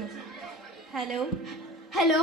നടക്കുന്നു. Hello hello.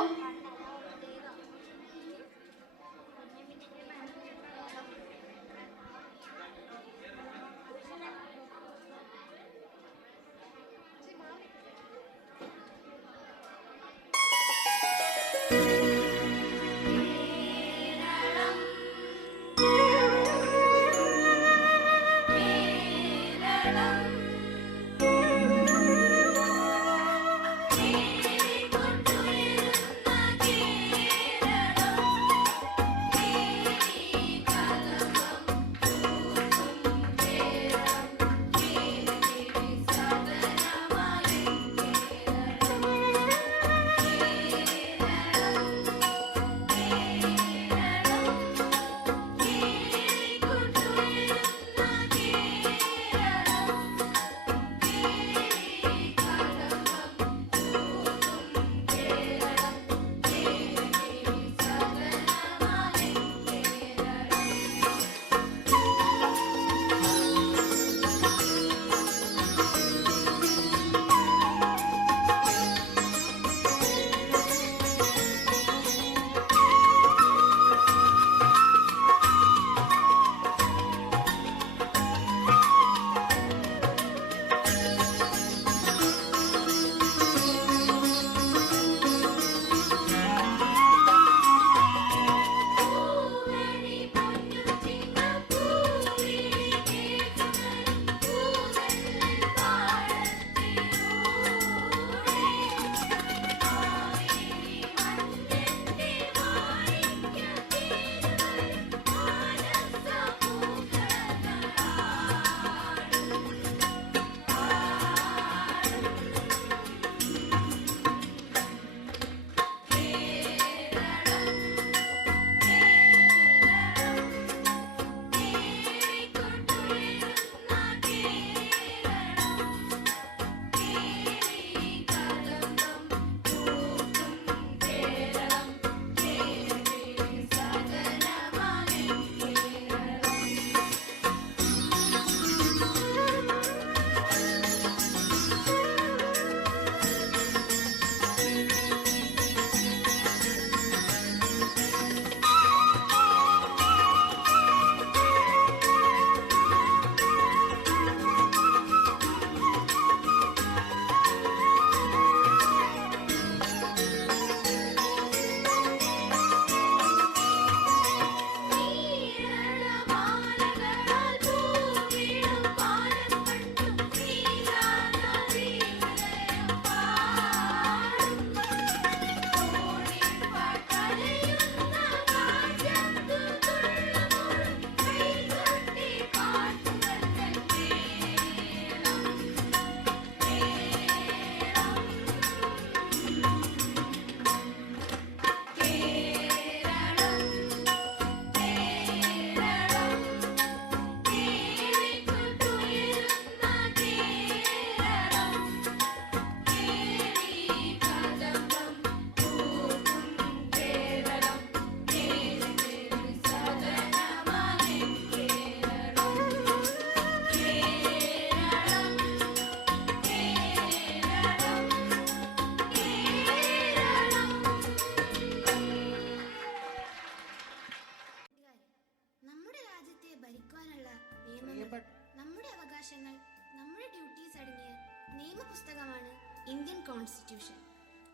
ഭരിക്കുവാനുള്ള നിയമങ്ങൾ, നമ്മുടെ അവകാശങ്ങൾ, നമ്മുടെ ഡ്യൂട്ടീസ് അടങ്ങിയ നിയമപുസ്തകമാണ് ഇന്ത്യൻ കോൺസ്റ്റിറ്റ്യൂഷൻ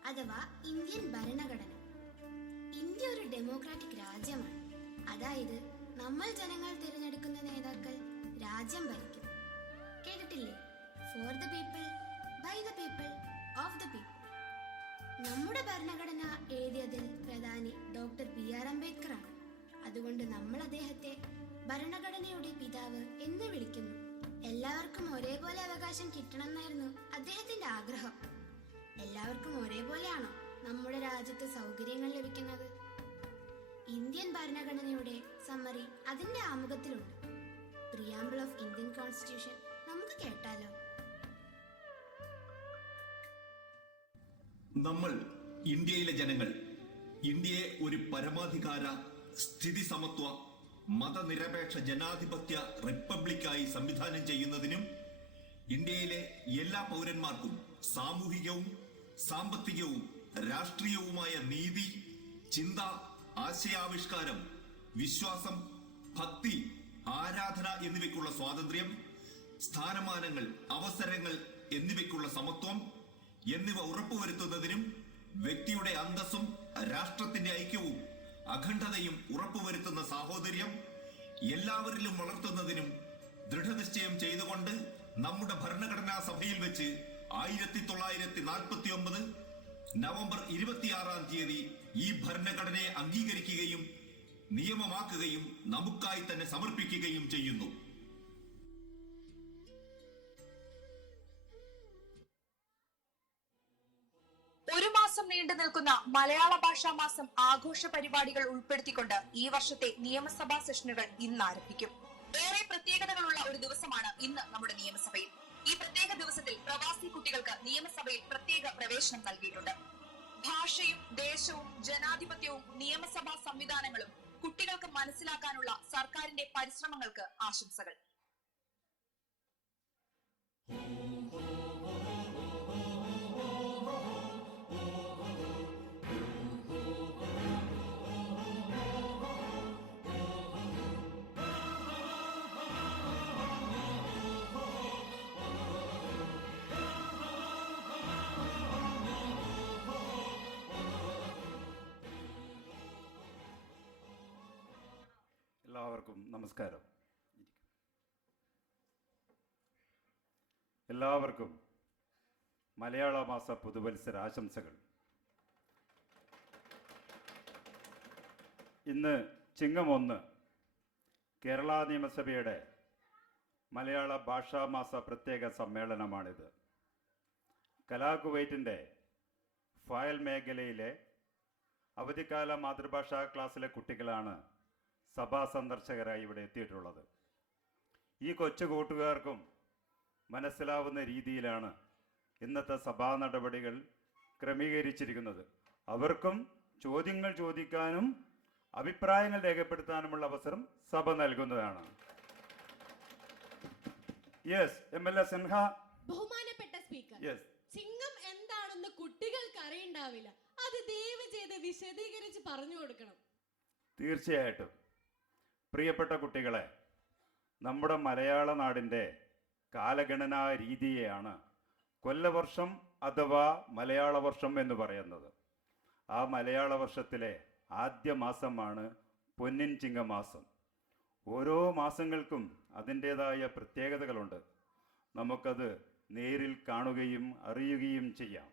അഥവാ ഇന്ത്യൻ ഭരണഘടന. ഇന്ത്യ ഒരു ഡെമോക്രാറ്റിക് രാജ്യമാണ്. അതായത് നമ്മൾ ജനങ്ങൾ തിരഞ്ഞെടുക്കുന്ന നേതാക്കൾ രാജ്യം ഭരിക്കും. കേട്ടിട്ടില്ലേ? For the people, by the people, of the people. നമ്മുടെ ഭരണഘടന എഴുതിയതിൽ പ്രധാനി ഡോക്ടർ BR അംബേദ്കർ ആണ്. അതുകൊണ്ട് നമ്മൾ അദ്ദേഹത്തെ ഭരണഘടനയുടെ പിതാവ് എന്ന് വിളിക്കുന്നു. എല്ലാവർക്കും ഒരേപോലെ അവകാശം കിട്ടണമെന്നായിരുന്നു അദ്ദേഹത്തിന്റെ ആഗ്രഹം. എല്ലാവർക്കും ഒരേപോലെയാണോ നമ്മുടെ രാജ്യത്ത് സൗകര്യങ്ങൾ ലഭിക്കുന്നത്? ഇന്ത്യൻ ഭരണഘടനയുടെ സമ്മറി അതിന്റെ ആമുഖത്തിലുണ്ട്. പ്രിയാമ്പിൾ ഓഫ് ഇന്ത്യൻ കോൺസ്റ്റിറ്റ്യൂഷൻ നമുക്ക് കേട്ടാലോ? നമ്മൾ ഇന്ത്യയിലെ ജനങ്ങൾ ഇന്ത്യയെ ഒരു പരമാധികാര, സ്ഥിതി സമത്വ, മതനിരപേക്ഷ ജനാധിപത്യ റിപ്പബ്ലിക്കായി സംവിധാനം ചെയ്യുന്നതിനും ഇന്ത്യയിലെ എല്ലാ പൗരന്മാർക്കും സാമൂഹികവും സാമ്പത്തികവും രാഷ്ട്രീയവുമായ നീതി, ചിന്ത, ആശയാവിഷ്കാരം, വിശ്വാസം, ഭക്തി, ആരാധന എന്നിവയ്ക്കുള്ള സ്വാതന്ത്ര്യം, സ്ഥാനമാനങ്ങൾ, അവസരങ്ങൾ എന്നിവയ്ക്കുള്ള സമത്വം എന്നിവ ഉറപ്പുവരുത്തുന്നതിനും വ്യക്തിയുടെ അന്തസ്സും രാഷ്ട്രത്തിന്റെ ഐക്യവും അഖണ്ഡതയും ഉറപ്പുവരുത്തുന്ന സാഹോദര്യം എല്ലാവരിലും വളർത്തുന്നതിനും ദൃഢനിശ്ചയം ചെയ്തുകൊണ്ട് നമ്മുടെ ഭരണഘടനാ സഭയിൽ വെച്ച് 1949 നവംബർ 26-ാം തീയതി ഈ ഭരണഘടനയെ അംഗീകരിക്കുകയും നിയമമാക്കുകയും നമുക്കായി തന്നെ സമർപ്പിക്കുകയും ചെയ്യുന്നു. ഒരു മാസം നീണ്ടു നിൽക്കുന്ന മലയാള ഭാഷാ മാസം ആഘോഷ പരിപാടികൾ ഉൾപ്പെടുത്തിക്കൊണ്ട് ഈ വർഷത്തെ നിയമസഭാ സെഷനുകൾ ഇന്ന് ആരംഭിക്കും. ഏറെ പ്രത്യേകതകളുള്ള ഒരു ദിവസമാണ് ഇന്ന് നമ്മുടെ നിയമസഭയിൽ. ഈ പ്രത്യേക ദിവസത്തിൽ പ്രവാസി കുട്ടികൾക്ക് നിയമസഭയിൽ പ്രത്യേക പ്രവേശനം നൽകിയിട്ടുണ്ട്. ഭാഷയും ദേശവും ജനാധിപത്യവും നിയമസഭാ സംവിധാനങ്ങളും കുട്ടികൾക്ക് മനസ്സിലാക്കാനുള്ള സർക്കാരിന്റെ പരിശ്രമങ്ങൾക്ക് ആശംസകൾ. എല്ലാവർക്കും നമസ്കാരം. എല്ലാവർക്കും മലയാള മാസ പുതുവത്സര ആശംസകൾ. ഇന്ന് ചിങ്ങം 1 കേരള നിയമസഭയുടെ മലയാള ഭാഷാ മാസ പ്രത്യേക സമ്മേളനമാണിത്. കലാകുവൈറ്റിൻ്റെ ഫയൽ മേഖലയിലെ അവധിക്കാല മാതൃഭാഷാ ക്ലാസ്സിലെ കുട്ടികളാണ് സഭാ സന്ദർശകരായി ഇവിടെ എത്തിയിട്ടുള്ളത്. ഈ കൊച്ചു കൂട്ടുകാർക്കും മനസ്സിലാവുന്ന രീതിയിലാണ് ഇന്നത്തെ സഭാ നടപടികൾ ക്രമീകരിച്ചിരിക്കുന്നത്. അവർക്കും ചോദ്യങ്ങൾ ചോദിക്കാനും അഭിപ്രായങ്ങൾ രേഖപ്പെടുത്താനുമുള്ള അവസരം സഭ നൽകുന്നതാണ്. Yes, MLA Sinha. ബഹുമാനപ്പെട്ട സ്പീക്കർ, യെസ്, ചിങ്ങം എന്താണെന്ന് കുട്ടികൾക്ക് അറിയണ്ടാവില്ല. അത് ദയവ് ചെയ്ത് വിശദീകരിച്ച് പറഞ്ഞു കൊടുക്കണം. തീർച്ചയായിട്ടും. പ്രിയപ്പെട്ട കുട്ടികളെ, നമ്മുടെ മലയാള നാടിൻ്റെ കാലഗണനാ രീതിയെയാണ് കൊല്ലവർഷം അഥവാ മലയാള വർഷം എന്ന് പറയുന്നത്. ആ മലയാള വർഷത്തിലെ ആദ്യ മാസമാണ് പൊന്നിൻ ചിങ്ങമാസം. ഓരോ മാസങ്ങൾക്കും അതിൻ്റേതായ പ്രത്യേകതകളുണ്ട്. നമുക്കത് നേരിൽ കാണുകയും അറിയുകയും ചെയ്യാം.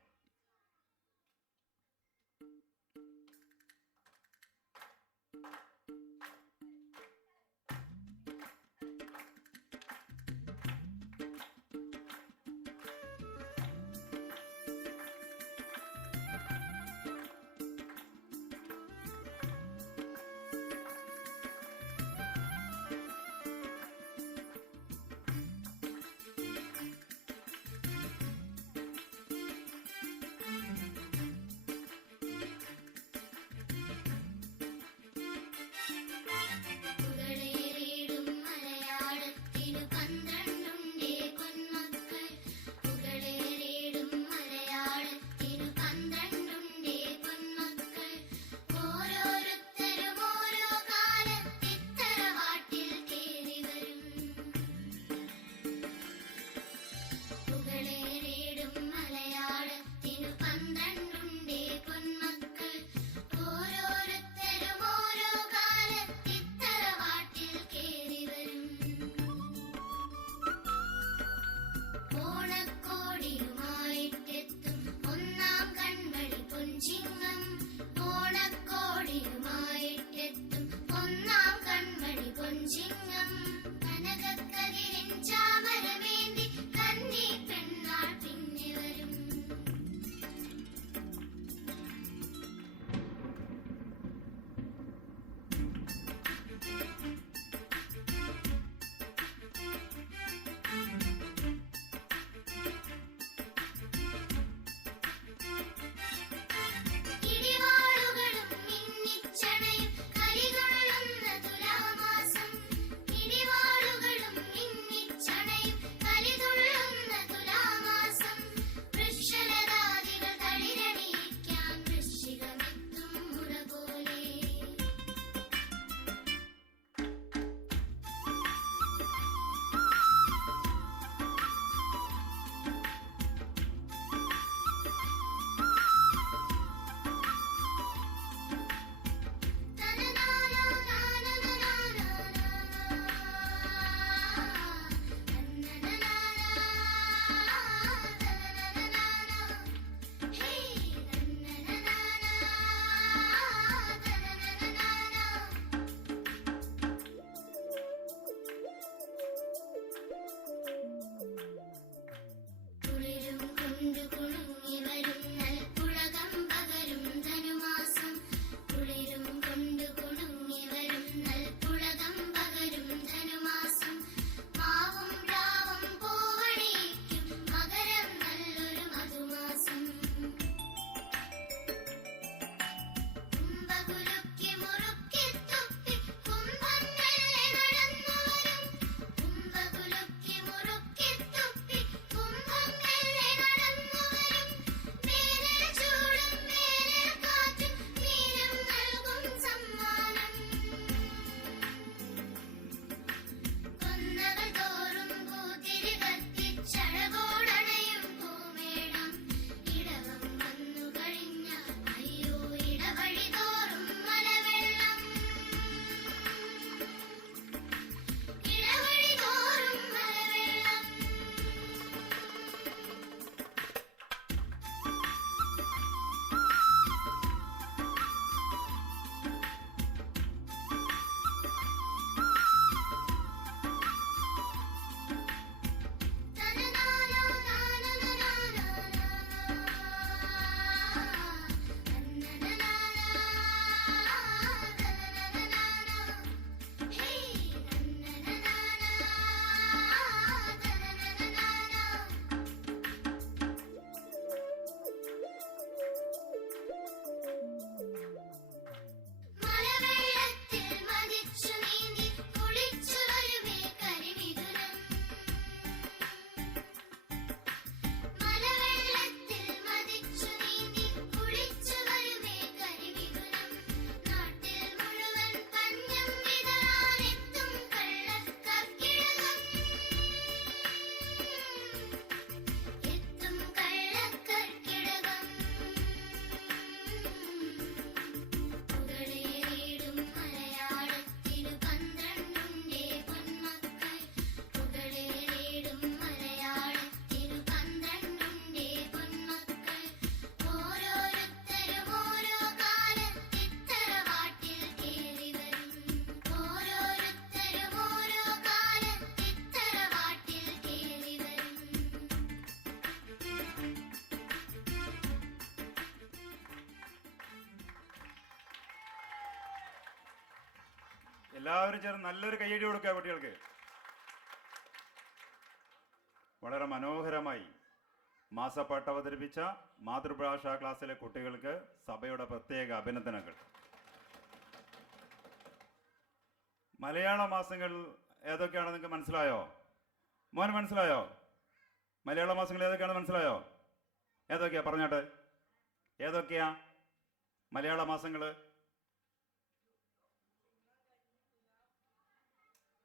എല്ലാവരും ചേർന്ന് നല്ലൊരു കയ്യടി കൊടുക്കുക കുട്ടികൾക്ക്. വളരെ മനോഹരമായി മാസപ്പാട്ട് അവതരിപ്പിച്ച മാതൃഭാഷാ ക്ലാസ്സിലെ കുട്ടികൾക്ക് സഭയുടെ പ്രത്യേക അഭിനന്ദനങ്ങൾ. മലയാള മാസങ്ങൾ ഏതൊക്കെയാണെന്ന് നിങ്ങൾക്ക് മനസ്സിലായോ? മോൻ മനസ്സിലായോ? മലയാള മാസങ്ങൾ ഏതൊക്കെയാണെന്ന് മനസ്സിലായോ? ഏതൊക്കെയാ പറഞ്ഞാട്ട്? ഏതൊക്കെയാ മലയാള മാസങ്ങൾ?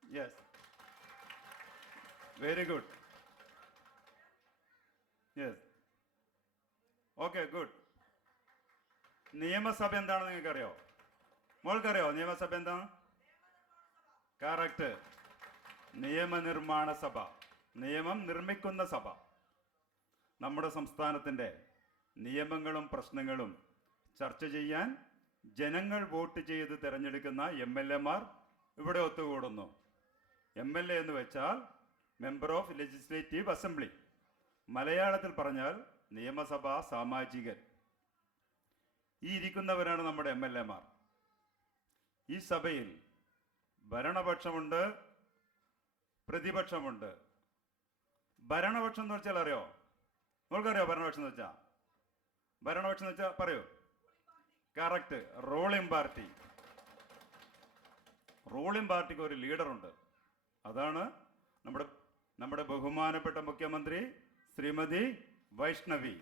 Yes, very good. Yes, okay, good. നിയമസഭ എന്താണെന്ന് നിങ്ങൾക്കറിയോ? മോൾക്കറിയോ നിയമസഭ എന്താണ്? കറക്റ്റ്, നിയമനിർമ്മാണ സഭ, നിയമം നിർമ്മിക്കുന്ന സഭ. നമ്മുടെ സംസ്ഥാനത്തിൻ്റെ നിയമങ്ങളും പ്രശ്നങ്ങളും ചർച്ച ചെയ്യാൻ ജനങ്ങൾ വോട്ട് ചെയ്ത് തിരഞ്ഞെടുക്കുന്ന MLA-മാർ ഇവിടെ ഒത്തുകൂടുന്നു. MLA എന്ന് വെച്ചാൽ മെമ്പർ ഓഫ് ലെജിസ്ലേറ്റീവ് അസംബ്ലി, മലയാളത്തിൽ പറഞ്ഞാൽ നിയമസഭാ സാമാജികൻ. ഈ ഇരിക്കുന്നവരാണ് നമ്മുടെ MLA-മാർ. ഈ സഭയിൽ ഭരണപക്ഷമുണ്ട്, പ്രതിപക്ഷമുണ്ട്. ഭരണപക്ഷം എന്ന് വെച്ചാൽ അറിയോ? നിങ്ങൾക്കറിയോ ഭരണപക്ഷം എന്ന് വെച്ചാൽ? ഭരണപക്ഷം എന്ന് വെച്ചാൽ പറയൂ. Correct, ruling party. റൂളിംഗ് പാർട്ടിക്ക് ഒരു ലീഡറുണ്ട്. അതാണ് നമ്മുടെ ബഹുമാനപ്പെട്ട മുഖ്യമന്ത്രി ശ്രീമതി വൈഷ്ണവി.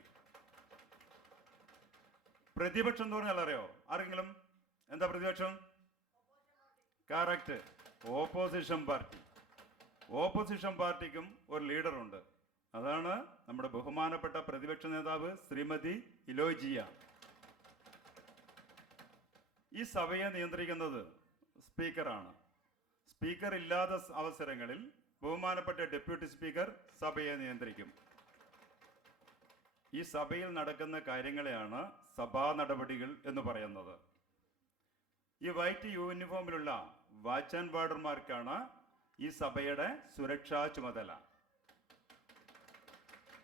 പ്രതിപക്ഷം എന്ന് പറഞ്ഞാൽ അറിയോ ആരെങ്കിലും? എന്താ പ്രതിപക്ഷം? Correct, opposition party. ഓപ്പോസിഷൻ പാർട്ടിക്കും ഒരു ലീഡറുണ്ട്. അതാണ് നമ്മുടെ ബഹുമാനപ്പെട്ട പ്രതിപക്ഷ നേതാവ് ശ്രീമതി ഇലോജിയ. ഈ സഭയെ നിയന്ത്രിക്കുന്നത് സ്പീക്കറാണ്. സ്പീക്കർ ഇല്ലാത്ത അവസരങ്ങളിൽ ബഹുമാനപ്പെട്ട ഡെപ്യൂട്ടി സ്പീക്കർ സഭയെ നിയന്ത്രിക്കും. ഈ സഭയിൽ നടക്കുന്ന കാര്യങ്ങളെയാണ് സഭാ നടപടികൾ എന്ന് പറയുന്നത്. ഈ വൈറ്റ് യൂണിഫോമിലുള്ള വാച്ച് ആൻഡ് വാർഡർമാർക്കാണ് ഈ സഭയുടെ സുരക്ഷാ ചുമതല.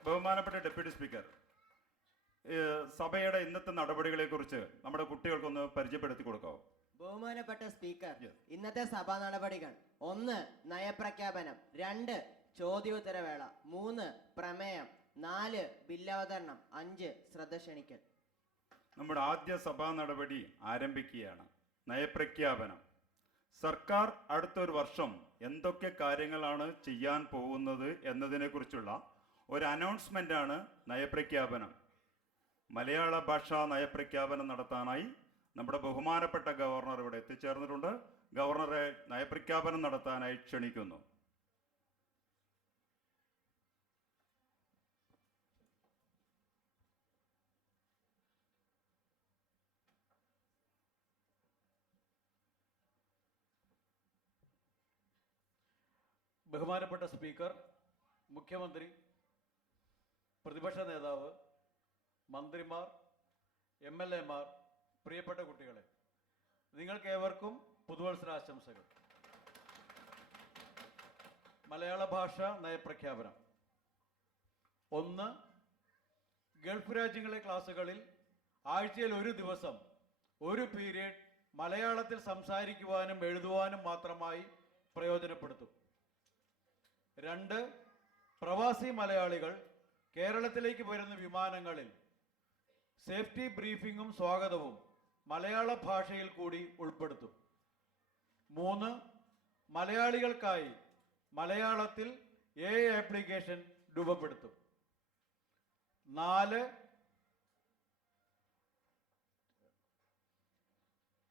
ബഹുമാനപ്പെട്ട ഡെപ്യൂട്ടി സ്പീക്കർ, സഭയുടെ ഇന്നത്തെ നടപടികളെ കുറിച്ച് നമ്മുടെ കുട്ടികൾക്കൊന്ന് പരിചയപ്പെടുത്തി കൊടുക്കാവോ? ബഹുമാനപ്പെട്ട സ്പീക്കർ, ഇന്നത്തെ സഭാ നടപടികൾ: 1. നയപ്രഖ്യാപനം, 2. ചോദ്യോത്തരവേള, 3. പ്രമേയം, 4. ബില്ലവതരണം, 5. ശ്രദ്ധ ക്ഷണിക്കൽ. നമ്മുടെ ആദ്യ സഭാ നടപടി ആരംഭിക്കുകയാണ്. നയപ്രഖ്യാപനം. സർക്കാർ അടുത്തൊരു വർഷം എന്തൊക്കെ കാര്യങ്ങളാണ് ചെയ്യാൻ പോകുന്നത് എന്നതിനെ കുറിച്ചുള്ള ഒരു അനൗൺസ്മെന്റ് ആണ് നയപ്രഖ്യാപനം. മലയാള ഭാഷാ നയപ്രഖ്യാപനം നടത്താനായി നമ്മുടെ ബഹുമാനപ്പെട്ട ഗവർണർ ഇവിടെ എത്തിച്ചേർന്നിട്ടുണ്ട്. ഗവർണറെ നയപ്രഖ്യാപനം നടത്താനായി ക്ഷണിക്കുന്നു. ബഹുമാനപ്പെട്ട സ്പീക്കർ, മുഖ്യമന്ത്രി, പ്രതിപക്ഷ നേതാവ്, മന്ത്രിമാർ, MLA-മാർ, പ്രിയപ്പെട്ട കുട്ടികളെ, നിങ്ങൾക്കേവർക്കും പുതുവത്സരാശംസകൾ. മലയാള ഭാഷ നയപ്രഖ്യാപനം. 1. ഗൾഫ് രാജ്യങ്ങളിലെ ക്ലാസ്സുകളിൽ ആഴ്ചയിൽ ഒരു ദിവസം ഒരു പീരീഡ് മലയാളത്തിൽ സംസാരിക്കുവാനും എഴുതുവാനും മാത്രമായി പ്രയോജനപ്പെടുത്തും. 2. പ്രവാസി മലയാളികൾ കേരളത്തിലേക്ക് വരുന്ന വിമാനങ്ങളിൽ സേഫ്റ്റി ബ്രീഫിങ്ങും സ്വാഗതവും മലയാള ഭാഷയിൽ കൂടി ഉൾപ്പെടുത്തും. 3. മലയാളികൾക്കായി മലയാളത്തിൽ AI ആപ്ലിക്കേഷൻ രൂപപ്പെടുത്തും. 4.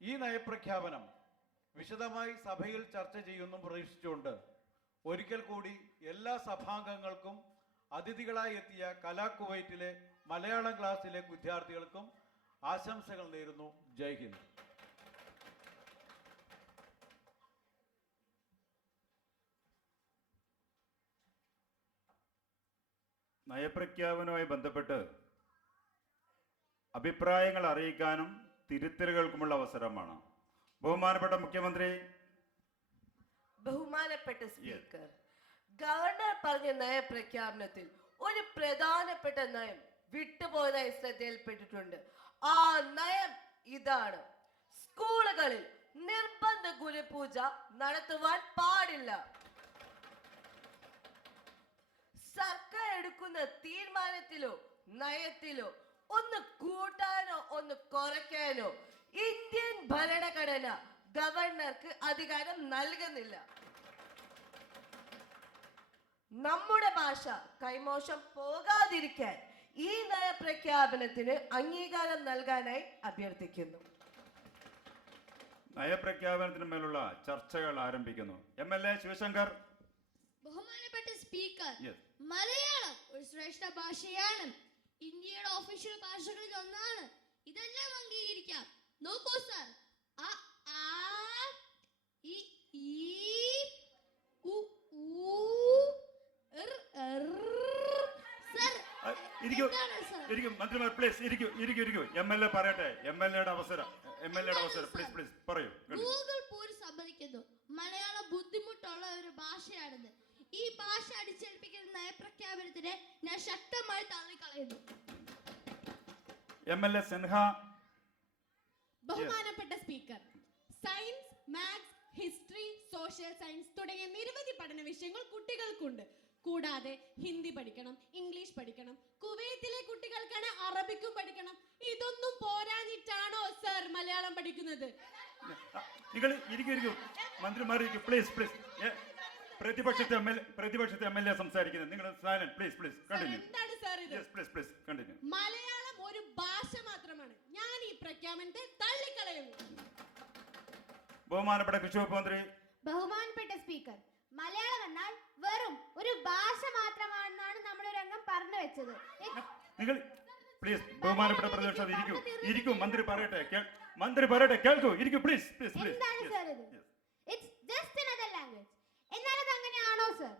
ഈ നയപ്രഖ്യാപനം വിശദമായി സഭയിൽ ചർച്ച ചെയ്യുമെന്നും പ്രതീക്ഷിച്ചുകൊണ്ട് ഒരിക്കൽ കൂടി എല്ലാ സഭാംഗങ്ങൾക്കും അതിഥികളായി എത്തിയ കലാകുവൈറ്റിലെ മലയാളം ക്ലാസ്സിലെ വിദ്യാർത്ഥികൾക്കും ആശംസകൾ നേരുന്നു. ജയ് ഹിന്ദ്. നയപ്രഖ്യാപനവുമായി ബന്ധപ്പെട്ട് അഭിപ്രായങ്ങൾ അറിയിക്കാനും തിരുത്തലുകൾക്കുമുള്ള അവസരമാണ്. ബഹുമാനപ്പെട്ട മുഖ്യമന്ത്രി. ബഹുമാനപ്പെട്ട സ്പീക്കർ, ഗവർണർ പറഞ്ഞ നയപ്രഖ്യാപനത്തിൽ ഒരു പ്രധാനപ്പെട്ട നയം വിട്ടുപോയതായി ശ്രദ്ധയിൽപ്പെട്ടിട്ടുണ്ട്. ആ നയം ഇതാണ്: സ്കൂളുകളിൽ നിർബന്ധ ഗുരുപൂജ നടത്തുവാൻ പാടില്ല. സർക്കാർ എടുക്കുന്ന തീരുമാനത്തിലോ നയത്തിലോ ഒന്ന് കൂട്ടാനോ ഒന്ന് കുറയ്ക്കാനോ ഇന്ത്യൻ ഭരണഘടന ഗവർണർക്ക് അധികാരം നൽകുന്നില്ല. നമ്മുടെ ഭാഷ കൈമോശം പോകാതിരിക്കാൻ ഈ നയപ്രഖ്യാപനത്തിന് അംഗീകാരം നൽകാനായി അഭ്യർത്ഥിക്കുന്നു. നയപ്രഖ്യാപനത്തിന് മേലുള്ള ചർച്ചകൾ ആരംഭിക്കുന്നു. MLA ശിവശങ്കർ. ബഹുമാനപ്പെട്ട സ്പീക്കർ, Yes. മലയാളം ഒരു ശ്രേഷ്ഠ ഭാഷയാണ്. ഇന്ത്യയുടെ ഒഫീഷ്യൽ ഭാഷകളിൽ ഒന്നാണ്. ഇതെല്ലാം അംഗീകരിക്കാം. നോക്കൂ സർ, അ ആ ഇ ഈ ഉ ഊ ഇർ ഇർ. സർ, ഇരിക്കൂ എന്താണ് സർ? ഇരിക്കും മന്ത്രിമാർ പ്ലീസ് ഇരിക്കൂ. MLA പറയട്ടെ. MLAയുടെ അവസരം പ്ലീസ് പറയൂ. ഗൂഗിൾ പോലും സമ്മതിക്കുന്നു മലയാളം ബുദ്ധിമുട്ടുള്ള ഒരു ഭാഷയാണെന്ന്. ഈ ഭാഷ അടിച്ചേൽപ്പിക്കുന്ന നയപ്രഖ്യാപനത്തിനെ ഞാൻ ശക്തമായി തള്ളിക്കളയുന്നു. MLA സിൻഹ. ബഹുമാനപ്പെട്ട speaker, science, maths, history, social science തുടങ്ങിയ നിരവധി പഠന വിഷയങ്ങൾ കുട്ടികൾക്കുണ്ട്. കൂടാതെ ഹിന്ദി പഠിക്കണം, ഇംഗ്ലീഷ് പഠിക്കണം, കുവൈത്തിലെ കുട്ടികൾക്കാണ് അറബിക്കും പഠിക്കണം. ഇതൊന്നും പോരാഞ്ഞിട്ടാണോ സർ മലയാളം പഠിക്കുന്നത്? നിങ്ങൾ ഇരിക്കൂ മന്ത്രിമാർ ഇരിക്കൂ പ്ലീസ്. പ്രതിപക്ഷത്തെ MLA സംസാരിക്കുന്നത്. നിങ്ങൾ സൈലന്റ് പ്ലീസ് കണ്ടിന്യൂ. എന്താണ് സർ ഇത്? Please continue. മലയാളം ഒരു ഭാഷ മാത്രമാണ്. ഞാൻ ഈ പ്രഖ്യാപനത്തെ തള്ളിക്കളയുന്നു. ബഹുമാനപ്പെട്ട കൃഷി വകുപ്പ് മന്ത്രി. ബഹുമാനപ്പെട്ട സ്പീക്കർ, മലയാളം എന്നാൽ വെറും ഒരു ഭാഷ മാത്രമാണെന്നാണ് നമ്മുടെ രംഗം പറഞ്ഞു വെച്ചത്. നിങ്ങൾ പ്ലീസ് ബഹുമാനപ്പെട്ട പ്രതിപക്ഷം ഇരിക്കൂ. മന്ത്രി പറയട്ടെ കേൾക്കൂ. ഇരിക്കൂ പ്ലീസ്. എന്താണ് സർ ഇത്? It's just another language. എന്നാൽ അത് അങ്ങനെയാണോ സർ?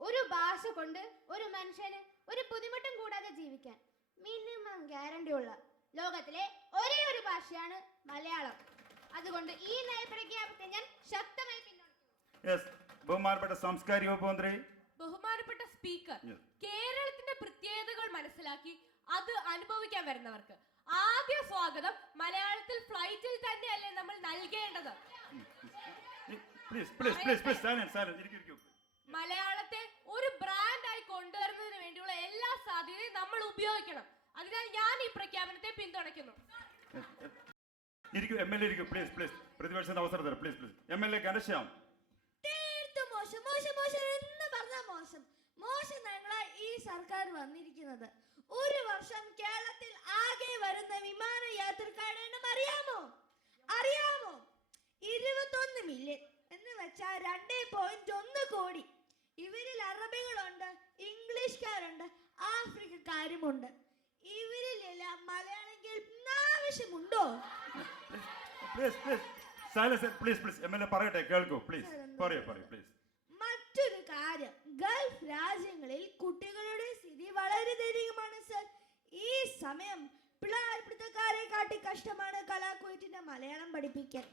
ഒരു ഭാഷ കൊണ്ട് ഒരു മനുഷ്യന് ഒരു ബുദ്ധിമുട്ടും കൂടാതെ ജീവിക്കാൻ മിനിമം ഗ്യാരണ്ടി ഉള്ള ലോകത്തിലെ ഒരേ ഒരു ഭാഷയാണ് മലയാളം. അതുകൊണ്ട് ഈ നയപ്രഖ്യാപനത്തെ ഞാൻ ശക്തമായി പിന്തുണയ്ക്കുന്നു. ബഹുമാനപ്പെട്ട സാംസ്കാരിക വകുപ്പ് മന്ത്രി. ബഹുമാനപ്പെട്ട സ്പീക്കർ, Yes. കേരളത്തിന്റെ പ്രത്യേകതകൾ മനസ്സിലാക്കി അത് അനുഭവിക്കാൻ വരുന്നവർക്ക് ആദ്യ സ്വാഗതം മലയാളത്തിൽ ഫ്ലൈറ്റിൽ തന്നെയല്ലേ നമ്മൾ നൽകേണ്ടത്? പ്ലീസ് സൈലന്റ് ഇരിക്കൂ. മലയാളത്തെ ഒരു ബ്രാൻഡായി കൊണ്ടുവരുന്നതിന് വേണ്ടിയുള്ള എല്ലാ സാധ്യതയും നമ്മൾ ഉപയോഗിക്കണം. അതിനാൽ ഞാൻ ഈ പ്രഖ്യാപനത്തെ പിന്തുണയ്ക്കുന്നു. ഇരിക്കൂ MLA ഇരിക്കൂ പ്ലീസ്. പ്രതിപക്ഷത്തിന്റെ അവസരം തരാം പ്ലീസ്. MLA ഘനശ്യാം. തീർത്തും മോശം എന്ന് പറഞ്ഞാൽ മോശം നയങ്ങളായി ഈ സർക്കാർ വന്നിരിക്കുന്നത്. ഒരു വർഷം കേരളത്തിൽ ആകെ വരുന്ന വിമാന യാത്രക്കാരുടെ എണ്ണം അറിയാമോ? 21 മില്യൺ എന്ന് വെച്ചാൽ 2.1 കോടി. ഇവരിൽ അറബികളുണ്ട്, ഇംഗ്ലീഷുകാരുണ്ട്, ആഫ്രിക്കക്കാരുമുണ്ട്. ഇവരിലെല്ലാം മലയാളം കേൾക്കുന്ന ആവശ്യമുണ്ടോ? പ്ലീസ് MLA പറയട്ടെ കേൾക്കൂ പ്ലീസ്. പറയൂ പ്ലീസ്. മറ്റൊരു കാര്യം, ഗൾഫ് രാജ്യങ്ങളിൽ കുട്ടികളുടെ സ്ഥിതി വളരെ ദയനീയമാണ് സർ. ഈ സമയം പിള്ളേർപ്പിടുത്തക്കാരെ കാട്ടി കഷ്ടമാണ് കലാകുവൈറ്റിന്റെ മലയാളം പഠിപ്പിക്കാൻ.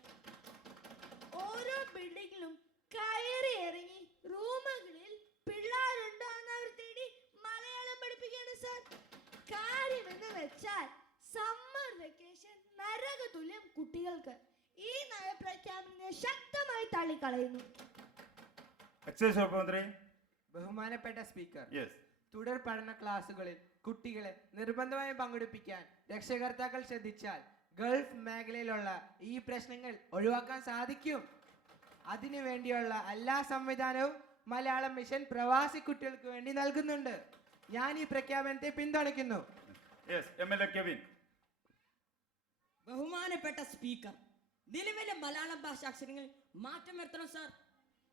ഓരോ ബിൽഡിങ്ങിലും കയറി ഇറങ്ങി റൂമുകളിൽ പിള്ളേരുണ്ടോ എന്ന് അവർ തേടി മലയാളം പഠിപ്പിക്കാണ് സർ. കാര്യമെന്ന് വെച്ചാൽ സമ്മർ വെക്കേഷൻ നരക തുല്യം കുട്ടികൾക്ക്. ഈ നയപ്രഖ്യാപനത്തെ ശക്തമായി തള്ളിക്കളയുന്നു. എക്സൈസ് വകുപ്പ് മന്ത്രി. ബഹുമാനപ്പെട്ട സ്പീക്കർ, യെസ്. തുടർ പഠന ക്ലാസുകളിൽ കുട്ടികളെ നിർബന്ധമായും പങ്കെടുപ്പിക്കാൻ രക്ഷകർത്താക്കൾ ശ്രദ്ധിച്ചാൽ ഗൾഫ് മേഖലയിലുള്ള ഈ പ്രശ്നങ്ങൾ ഒഴിവാക്കാൻ സാധിക്കും. അതിനു വേണ്ടിയുള്ള എല്ലാ സംവിധാനവും മലയാളം മിഷൻ പ്രവാസി കുട്ടികൾക്ക് വേണ്ടി നൽകുന്നുണ്ട്. ഞാൻ ഈ പ്രഖ്യാപനത്തെ പിന്തുണയ്ക്കുന്നു. MLA Kevin. ബഹുമാനപ്പെട്ട സ്പീക്കർ, നിലവിലെ മലയാളം ഭാഷാക്ഷരങ്ങൾ മാറ്റം വരുത്തണം സാർ.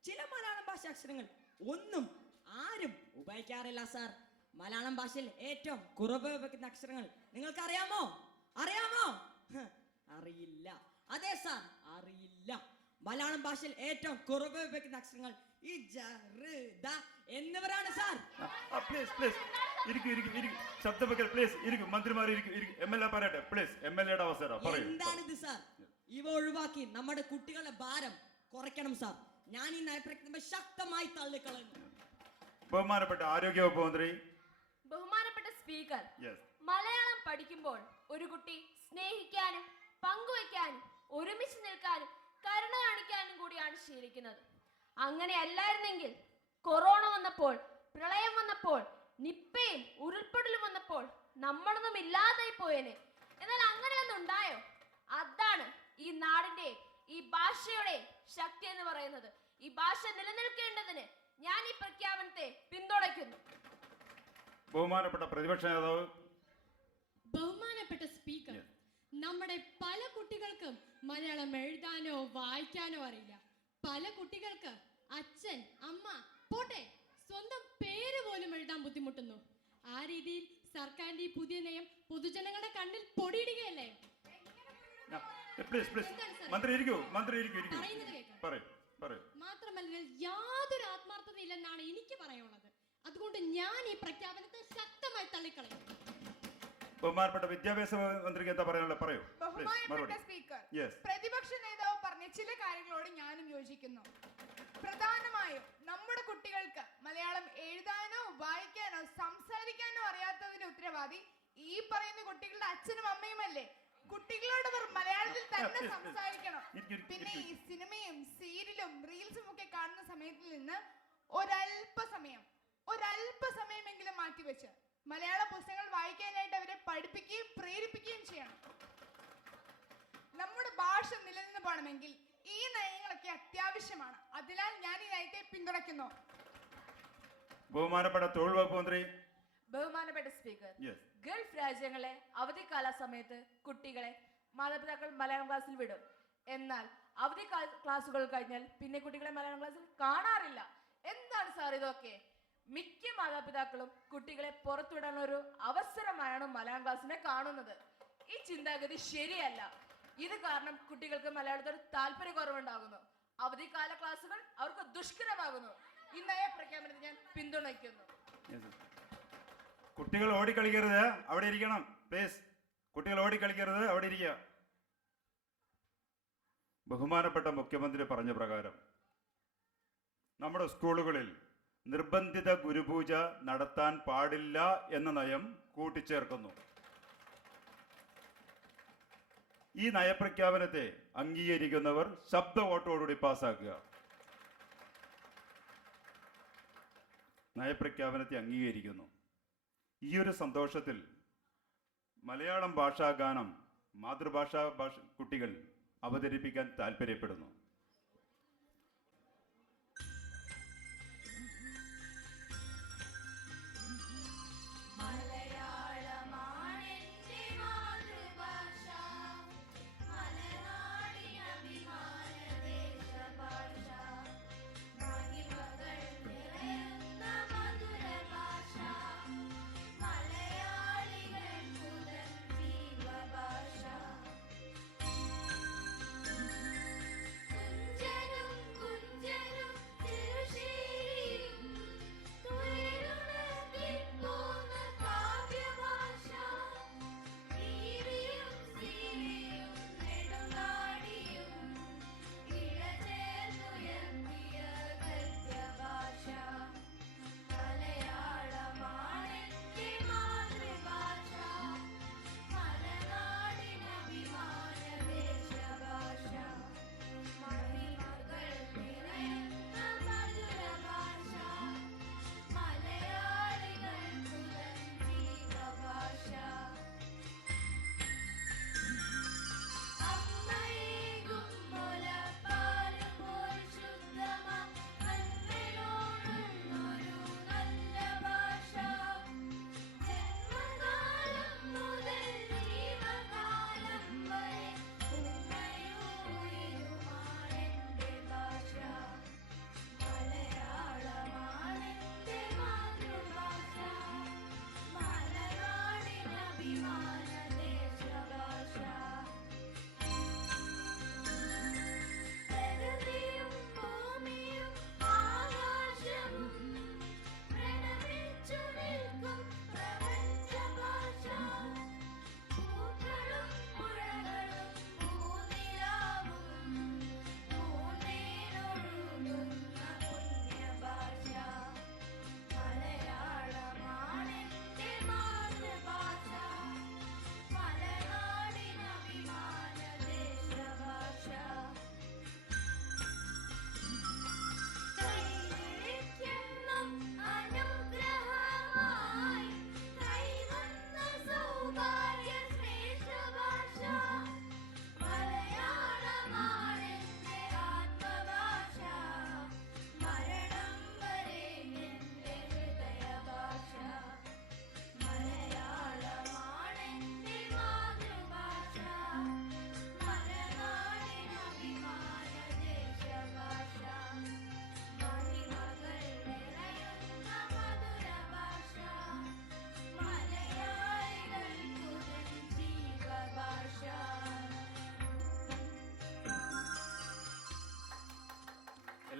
ചില മലയാളം ഭാഷാക്ഷരങ്ങൾ ഒന്നും ആരും ഉപയോഗിക്കാറില്ല സാർ. മലയാളം ഭാഷയിൽ ഏറ്റവും കുറവ് ഉപയോഗിക്കുന്ന അക്ഷരങ്ങൾ നിങ്ങൾക്ക് അറിയാമോ? അറിയില്ല. അതെ സാർ, അറിയില്ല. മലയാളം ഭാഷയിൽ ഏറ്റവും കുറവ് ഉപയോഗിക്കുന്ന അക്ഷരങ്ങൾ ഈ ജ, റ്, ദ എന്നിവരാണ് സാർ. പ്ലീസ് ഇരിക്കൂ. ശബ്ദം വെക്കൽ പ്ലീസ്. ഇരിക്കൂ മന്ത്രിമാർ ഇരിക്കൂ. MLA പറയട്ടെ പ്ലീസ്. MLAയുടെ അവസരം പറയൂ. എന്താണിത് സാർ? ഇവ ഒഴിവാക്കി നമ്മുടെ കുട്ടികളുടെ ഭാരം കുറയ്ക്കണം സാർ. ഞാൻ ഈ നയപ്രഖ്യാപനം ശക്തമായി തള്ളിക്കളയുന്നു. ബഹുമാനപ്പെട്ട ആരോഗ്യ വകുപ്പ് മന്ത്രി. ബഹുമാനപ്പെട്ട സ്പീക്കർ, യെസ്. മലയാളം പഠിക്കുമ്പോൾ ഒരു കുട്ടി സ്നേഹിക്കാനും പങ്കുവയ്ക്കാനും ഒരുമിച്ച് നിൽക്കാനും കരുണ കാണിക്കാനും കൂടിയാണ് ശീലിക്കുന്നത്. അങ്ങനെയല്ലായിരുന്നെങ്കിൽ കൊറോണ വന്നപ്പോൾ, പ്രളയം വന്നപ്പോൾ, നിപ്പയും ഉരുൾപൊട്ടലും വന്നപ്പോൾ നമ്മളൊന്നും ഇല്ലാതായി പോയേനെ. എന്നാൽ അങ്ങനെയൊന്നും ഉണ്ടായോ? അതാണ് ഈ നാടിന്റെ, ഈ ഭാഷയുടെ ശക്തി എന്ന് പറയുന്നത്. ഈ ഭാഷ നിലനിൽക്കേണ്ടതിന് ഞാൻ ഈ പ്രഖ്യാപനത്തെ പിന്തുണയ്ക്കുന്നു. ബഹുമാനപ്പെട്ട പ്രതിപക്ഷ നേതാവ്. ബഹുമാനപ്പെട്ട സ്പീക്കർ, നമ്മുടെ പല കുട്ടികൾക്കും മലയാളം എഴുതാനോ വായിക്കാനോ അറിയില്ല. പല കുട്ടികൾക്ക് അച്ഛൻ, അമ്മ, പോട്ടെ സ്വന്തം പേര് പോലും എഴുതാൻ ബുദ്ധിമുട്ടുന്നു. ആ രീതിയിൽ സർക്കാരിന്റെ ഈ പുതിയ നയം പൊതുജനങ്ങളുടെ കണ്ണിൽ പൊടിയിടുകയല്ലേ? മാത്രമല്ല യാതൊരു ആത്മാർത്ഥത ഇല്ലെന്നാണ് എനിക്ക് പറയാനുള്ളത്. അതുകൊണ്ട് ഞാൻ ഈ പ്രഖ്യാപനത്തെ ശക്തമായി തള്ളിക്കളയും. ബഹുമാനപ്പെട്ട വിദ്യാഭ്യാസ മന്ത്രിക്ക് എന്താ പറയാനുള്ളത്? പറയൂ. ബഹുമാനപ്പെട്ട സ്പീക്കർ, പ്രതിപക്ഷ നേതാവ് പറഞ്ഞ ചില കാര്യങ്ങളോട് ഞാനും യോജിക്കുന്നു. പ്രധാനമായും നമ്മുടെ കുട്ടികൾക്ക് മലയാളം എഴുതാനോ വായിക്കാനോ സംസാരിക്കാനോ അറിയാത്തതിന്റെ ഉത്തരവാദി ഈ പറയുന്ന കുട്ടികളുടെ അച്ഛനും അമ്മയുമല്ലേ? കുട്ടികളോട് അവർ മലയാളത്തിൽ തന്നെ സംസാരിക്കണം. പിന്നെ ഈ സിനിമയും സീരിയലും റീൽസും ഒക്കെ കാണുന്ന സമയത്തിൽ നിന്ന് ഒരല്പസമയമെങ്കിലും മാറ്റിവെച്ച് മലയാള പുസ്തകങ്ങൾ വായിക്കാനായിട്ട് അവരെ പഠിപ്പിക്കുകയും പ്രേരിപ്പിക്കുകയും ചെയ്യണം. നമ്മുടെ ഭാഷ നിലനിന്ന് പോകണമെങ്കിൽ ഈ നയങ്ങളൊക്കെ അത്യാവശ്യമാണ്. അതിനാൽ ഞാൻ ഈ നയത്തെ പിന്തുണയ്ക്കുന്നു. ബഹുമാനപ്പെട്ട തൊഴിൽ വകുപ്പ് മന്ത്രി. ബഹുമാനപ്പെട്ട സ്പീക്കർ, ഗൾഫ് രാജ്യങ്ങളെ അവധിക്കാല സമയത്ത് കുട്ടികളെ മാതാപിതാക്കൾ മലയാളം ക്ലാസ്സിൽ വിടും. എന്നാൽ അവധി ക്ലാസ്സുകൾ കഴിഞ്ഞാൽ പിന്നെ കുട്ടികളെ മലയാളം ക്ലാസ്സിൽ കാണാറില്ല. എന്താണ് സാർ ഇതൊക്കെ? മിക്ക മാതാപിതാക്കളും കുട്ടികളെ പുറത്തുവിടാൻ ഒരു അവസരമായാണ് മലയാളം ക്ലാസ്സിനെ കാണുന്നത്. ഈ ചിന്താഗതി ശരിയല്ല. ഇത് കാരണം കുട്ടികൾക്ക് മലയാളത്തോട് താല്പര്യക്കുറവുണ്ടാകുന്നു. അവധിക്കാല ക്ലാസ്സുകൾ അവർക്ക് ദുഷ്കരമാകുന്നു. ഈ നയ പ്രഖ്യാപനത്തെ ഞാൻ പിന്തുണയ്ക്കുന്നു. കുട്ടികൾ ഓടിക്കളിക്കരുത്, അവിടെ ഇരിക്കണം പ്ലീസ്. കുട്ടികൾ ഓടിക്കളിക്കരുത്, അവിടെ ഇരിക്കുക. ബഹുമാനപ്പെട്ട മുഖ്യമന്ത്രി പറഞ്ഞ പ്രകാരം നമ്മുടെ സ്കൂളുകളിൽ നിർബന്ധിത ഗുരുപൂജ നടത്താൻ പാടില്ല എന്ന നയം കൂട്ടിച്ചേർക്കുന്നു. ഈ നയപ്രഖ്യാപനത്തെ അംഗീകരിക്കുന്നവർ ശബ്ദ വോട്ടോടുകൂടി പാസ്സാക്കുക. നയപ്രഖ്യാപനത്തെ അംഗീകരിക്കുന്നു. ഈ ഒരു സന്തോഷത്തിൽ മലയാളം ഭാഷാ ഗാനം മാതൃഭാഷാ കുട്ടികൾ അവതരിപ്പിക്കാൻ താല്പര്യപ്പെടുന്നു.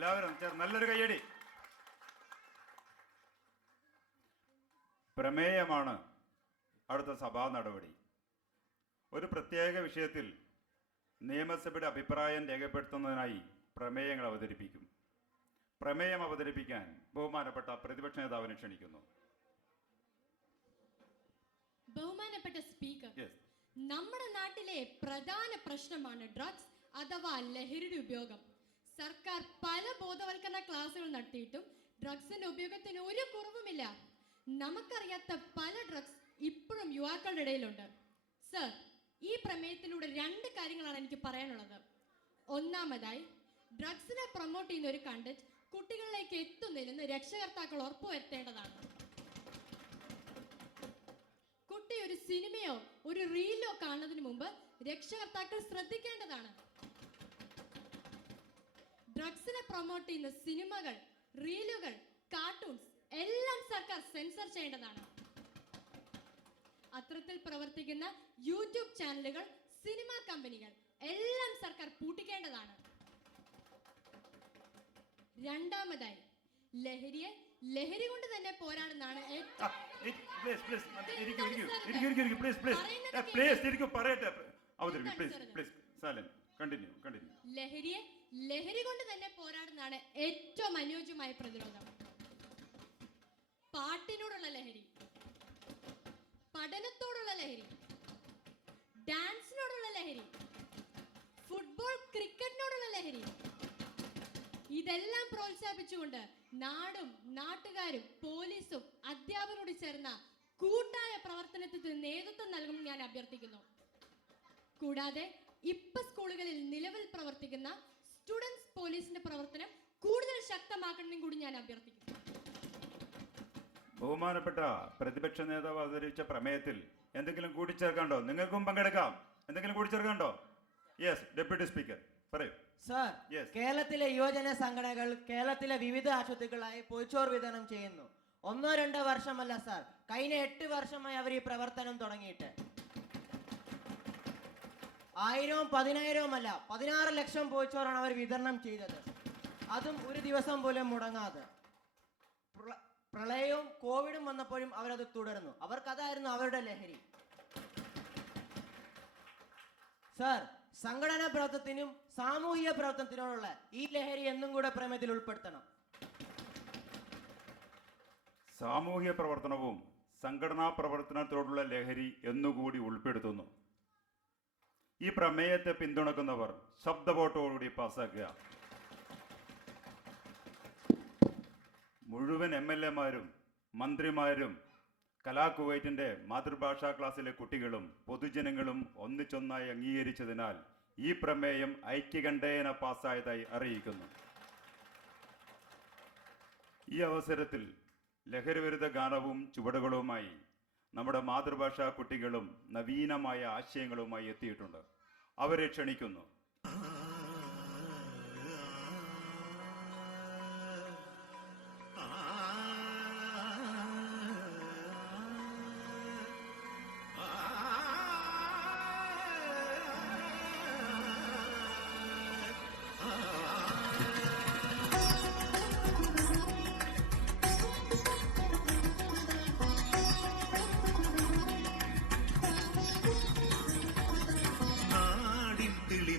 എല്ലാവരും നല്ലൊരു കയ്യടി. പ്രമേയമാണ് അടുത്ത സഭാ നടപടി. ഒരു പ്രത്യേക വിഷയത്തിൽ നിയമസഭയുടെ അഭിപ്രായം രേഖപ്പെടുത്തുന്നതിനായി പ്രമേയങ്ങൾ അവതരിപ്പിക്കും. പ്രമേയം അവതരിപ്പിക്കാൻ ബഹുമാനപ്പെട്ട പ്രതിപക്ഷ നേതാവിനെ ക്ഷണിക്കുന്നു. ബഹുമാനപ്പെട്ട സ്പീക്കർ, നമ്മുടെ നാട്ടിലെ പ്രധാന പ്രശ്നമാണ് ഡ്രഗ്സ് അഥവാ ലഹരിയുടെ ഉപയോഗം. സർക്കാർ പല ബോധവൽക്കരണ ക്ലാസുകൾ നടത്തിയിട്ടും ഡ്രഗ്സിന്റെ ഉപയോഗത്തിന് ഒരു കുറവുമില്ല. നമുക്കറിയാത്ത പല ഡ്രഗ്സ് ഇപ്പോഴും യുവാക്കളുടെ ഇടയിലുണ്ട്. സർ, ഈ പ്രമേയത്തിലൂടെ 2 കാര്യങ്ങളാണ് എനിക്ക് പറയാനുള്ളത്. ഒന്നാമതായി, ഡ്രഗ്സിനെ പ്രൊമോട്ട് ചെയ്യുന്ന ഒരു കണ്ടന്റ് കുട്ടികളിലേക്ക് എത്തുന്നില്ലെന്ന് രക്ഷകർത്താക്കൾ ഉറപ്പുവരുത്തേണ്ടതാണ്. കുട്ടി ഒരു സിനിമയോ ഒരു റീലോ കാണുന്നതിന് മുമ്പ് രക്ഷകർത്താക്കൾ ശ്രദ്ധിക്കേണ്ടതാണ്. ഡ്രഗ്സിനെ പ്രൊമോട്ട് ചെയ്യുന്ന സിനിമകൾ, റീലുകൾ, കാർട്ടൂൺസ് എല്ലാം സർക്കാർ സെൻസർ ചെയ്യേണ്ടതാണ്. അത്തരത്തിൽ പ്രവർത്തിക്കുന്ന യൂട്യൂബ് ചാനലുകൾ, സിനിമാ കമ്പനികൾ എല്ലാം സർക്കാർ പൂട്ടിക്കേണ്ടതാണ്. രണ്ടാമതായി, ലഹരിയെ ലഹരി കൊണ്ട് തന്നെ പോരാടുന്നതാണ് ലഹരിയെ ലഹരി കൊണ്ട് തന്നെ പോരാടുന്നതാണ് ഏറ്റവും അനുയോജ്യമായ പ്രതിരോധം. പാട്ടിനോടുള്ള ലഹരി, പഠനത്തോടുള്ള ലഹരി, ഡാൻസിനോടുള്ള ലഹരി, ഫുട്ബോൾ ക്രിക്കറ്റിനോടുള്ള ലഹരി, ഇതെല്ലാം പ്രോത്സാഹിപ്പിച്ചുകൊണ്ട് നാടും നാട്ടുകാരും പോലീസും അധ്യാപകരോട് ചേർന്ന കൂട്ടായ പ്രവർത്തനത്തിന് നേതൃത്വം നൽകുമെന്ന് ഞാൻ അഭ്യർത്ഥിക്കുന്നു. കൂടാതെ ഇപ്പൊ സ്കൂളുകളിൽ നിലവിൽ പ്രവർത്തിക്കുന്ന സ്റ്റുഡൻസ് പോലീസിന്റെ പ്രവർത്തനം കൂടുതൽ ശക്തമാക്കണമെന്നും കൂടി ഞാൻ അഭ്യർത്ഥിക്കുന്നു. ബഹുമാനപ്പെട്ട പ്രതിപക്ഷ നേതാവ് അവതരിപ്പിച്ച പ്രമേയത്തിൽ എന്തെങ്കിലും കൂട്ടിച്ചേർക്കാണ്ടോ? നിങ്ങൾക്കും പങ്കെടുക്കാം. എന്തെങ്കിലും കൂട്ടിച്ചേർക്കാണ്ടോ? യെസ്, ഡെപ്യൂട്ടി സ്പീക്കർ പറയൂ. സർ, കേരളത്തിലെ യുവജന സംഘടനകൾ കേരളത്തിലെ വിവിധ ആശുപത്രികളായി പൊതിച്ചോർ വിതരണം ചെയ്യുന്നു. 1-2 വർഷമല്ല സർ, കഴിഞ്ഞ 8 വർഷമായി അവർ ഈ പ്രവർത്തനം തുടങ്ങിയിട്ട് 1000-10,000 അല്ല 16 ലക്ഷം പൊതിച്ചോറാണ് അവർ വിതരണം ചെയ്തത്. അതും ഒരു ദിവസം പോലും മുടങ്ങാതെ. പ്രളയവും കോവിഡും വന്നപ്പോഴും അവരത് തുടർന്നു. അവർക്കതായിരുന്നു അവരുടെ ലഹരി. സർ, സംഘടനാ പ്രവർത്തനത്തിനും സാമൂഹിക പ്രവർത്തനത്തിനോടുള്ള ഈ ലഹരി എന്നും കൂടെ പ്രമേയത്തിൽ ഉൾപ്പെടുത്തണം. സാമൂഹ്യ പ്രവർത്തനവും സംഘടനാ പ്രവർത്തനത്തോടുള്ള ലഹരി എന്നുകൂടി ഉൾപ്പെടുത്തുന്നു. ഈ പ്രമേയത്തെ പിന്തുണക്കുന്നവർ ശബ്ദവോട്ടോടുകൂടി പാസാക്കുക. മുഴുവൻ MLA-മാരും മന്ത്രിമാരും കലാകുവൈറ്റിന്റെ മാതൃഭാഷാ ക്ലാസ്സിലെ കുട്ടികളും പൊതുജനങ്ങളും ഒന്നിച്ചൊന്നായി അംഗീകരിച്ചതിനാൽ ഈ പ്രമേയം ഐക്യകണ്ഠേന പാസ്സായതായി അറിയിക്കുന്നു. ഈ അവസരത്തിൽ ലഹരിവിരുദ്ധ ഗാനവും ചുവടുകളുമായി നമ്മുടെ മാതൃഭാഷാ കുട്ടികളും നവീനമായ ആശയങ്ങളുമായി എത്തിയിട്ടുണ്ട്. അവരെ ക്ഷണിക്കുന്നു.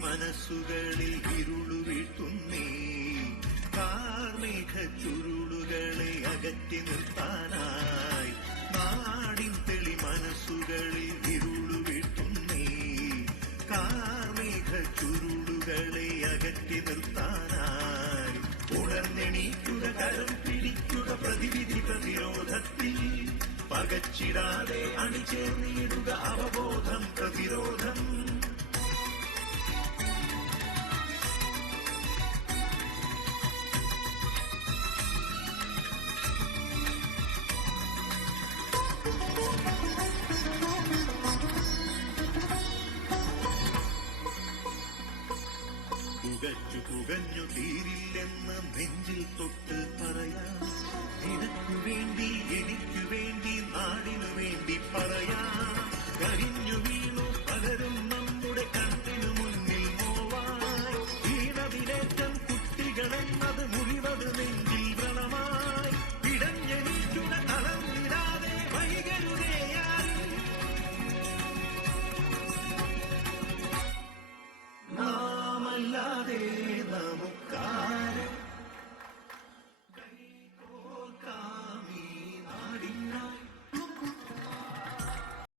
മനസ്സുകളിൽ ഇരുളു വീഴ്ത്തുന്നേ, കാർമേഘ ചുരുളുകളെ അകറ്റി നിർത്താനായി. നാടിൻ തെളി മനസ്സുകളിൽ ഇരുളു വീഴ്ത്തുന്നേ, കാർമേഘ ചുരുളുകളെ അകറ്റി നിർത്താനായി. ഉണർന്നെണീക്കുക, കരം പിടിക്കുക, പ്രതിവിധി പ്രതിരോധത്തിൽ പകച്ചിടാതെ അണിചേർന്നിടുക അവബോധം പ്രതിരോധം. പുകഞ്ഞു തീരില്ലെന്ന് നെഞ്ചിൽ തൊട്ട് പറയാം. നിനക്കു വേണ്ടി എനിക്കു വേണ്ടി നാടിനു വേണ്ടി പറയാം. കരിഞ്ഞു വീ